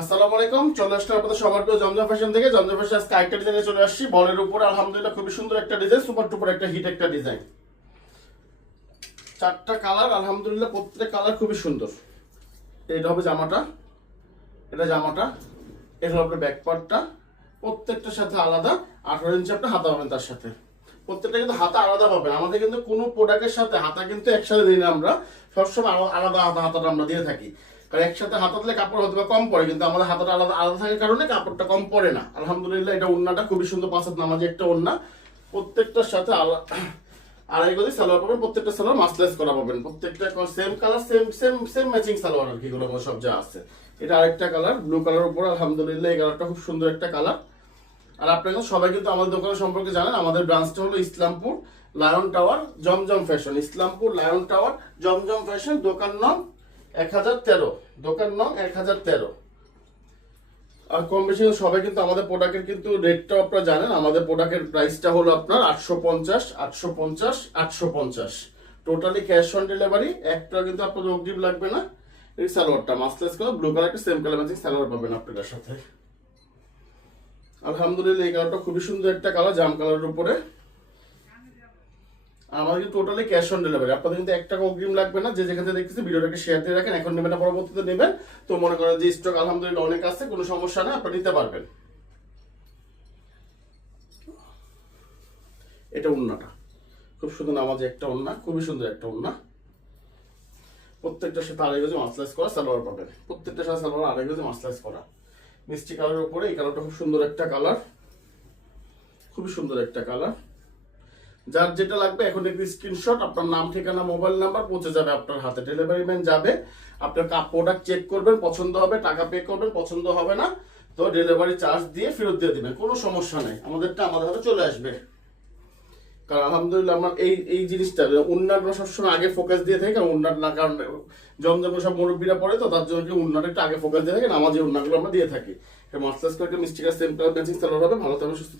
আসসালামু আলাইকুম। চলে আসলাম আপনাদের সবার প্রিয় জমজম ফ্যাশন থেকে। জমজম ফ্যাশন আজকে আরেকটা ডিজাইনে চলে আসছি। বলের উপরে আলহামদুলিল্লাহ খুবই সুন্দর একটা ডিজাইন, সুপার টুপার একটা হিট একটা ডিজাইন। চারটা কালার আলহামদুলিল্লাহ, প্রত্যেকটা কালার খুবই সুন্দর। এটা হবে জামাটা, এটা জামাটা, এটা হবে আপনার ব্যাক পার্টটা। প্রত্যেকটার সাথে আলাদা 18 ইঞ্চি আপনি হাতা পাবেন। তার সাথে প্রত্যেকটা কিন্তু হাতা আলাদা পাবেন। আমাদের কিন্তু কোনো প্রোডাক্টের সাথে হাতা কিন্তু একসাথে দিই না আমরা, সবসময় আলাদা হাতাটা আমরা দিয়ে থাকি। কারণ একসাথে হাতা দিলে কাপড় হয়তো কম পড়ে, কিন্তু আমাদের হাতাটা আলাদা আলাদা থাকার কারণে কাপড়টা কম পড়ে না। আলহামদুলিল্লাহ এটা ওড়নাটা খুবই সুন্দর, 5 হাত নামাজি একটা ওড়না। প্রত্যেকটার সাথে আড়াই গজি সালোয়ার পাবেন। প্রত্যেকটা সালোয়ার মাসলেস করা পাবেন। প্রত্যেকটা same colour, same same same matching salwar আর কি, গুলো সব যা আছে। এটা আরেকটা কালার, ব্লু কালার উপর আলহামদুলিল্লাহ এই কালারটা খুব সুন্দর একটা কালার। আর আপনারা সবাই কিন্তু আমাদের দোকানের সম্পর্কে জানেন। আমাদের ব্রাঞ্চটা হলো ইসলামপুর লায়ন টাওয়ার জমজম ফ্যাশন। ইসলামপুর লায়ন টাওয়ার জমজম ফ্যাশন, দোকান নং 1013, দোকান নং 1013। আর কম বেশি সবাই কিন্তু আমাদের প্রোডাক্টের কিন্তু রেটটাও আপনারা জানেন। আমাদের প্রোডাক্টের প্রাইসটা হলো আপনার 850, 850, 850, টোটালি ক্যাশ অন ডেলিভারি। একটা কিন্তু আপনাদের অগ্রিম লাগবে না। এই সালোয়ারটা মাসলেস করে ব্লু কালার একটা সেম কালার ম্যাচিং সালোয়ার পাবেন আপনাদের সাথে। আলহামদুলিল্লাহ এই কালারটা খুবই সুন্দর একটা কালার, জাম কালারের উপরে। আমাদের কিন্তু টোটালি ক্যাশ অন ডেলিভারি। আপনাদের কিন্তু 1 টাকা অগ্রিম লাগবে না। যে যেখানে দেখতেছি ভিডিওটাকে শেয়ার দিয়ে রাখেন, এখন নেবেন না পরবর্তীতে নেবেন। তো মনে করেন যে স্টক আলহামদুলিল্লাহ অনেক আছে, কোনো সমস্যা না, আপনি নিতে পারবেন। এটা ওড়নাটা খুব সুন্দর নামাজি একটা ওড়না, খুবই সুন্দর একটা ওড়না। প্রত্যেকটার সাথে আড়াই গজি মাসলাইজ করা সালোয়ার পাবেন। প্রত্যেকটার সাথে সালোয়ার আড়াই গজি মাসলাইজ করা। মিষ্টি কালারের উপরে এই কালারটা খুব সুন্দর একটা কালার, খুবই সুন্দর একটা কালার। যার যেটা লাগবে এখন একটি স্ক্রিনশট, আপনার নাম, ঠিকানা, মোবাইল নাম্বার পৌঁছে যাবে আপনার হাতে। ডেলিভারি ম্যান যাবে, আপনার প্রোডাক্ট চেক করবেন, পছন্দ হবে টাকা পে করবেন, পছন্দ হবে না তো ডেলিভারি চার্জ দিয়ে ফেরত দিয়ে দিবেন, কোনো সমস্যা নেই। আমাদেরটা আমাদের হাতে চলে আসবে। কারণ আলহামদুলিল্লাহ আমার এই এই জিনিসটা উন্নয়ন সবসময় আগে ফোকাস দিয়ে থাকে। কারণ উন্নয়ন না, কারণ জমজম সব মুরব্বীরা পড়ে, তো তার জন্য কি উন্নয়নটা একটু আগে ফোকাস দিয়ে থাকে। আমাদের উন্নয়নগুলো আমরা দিয়ে থাকি। মাস্টার্স করে মিষ্টি কাজ সেম কালার ম্যাচিং সালোয়ার হবে। ভালো থাকবেন, সুস্থ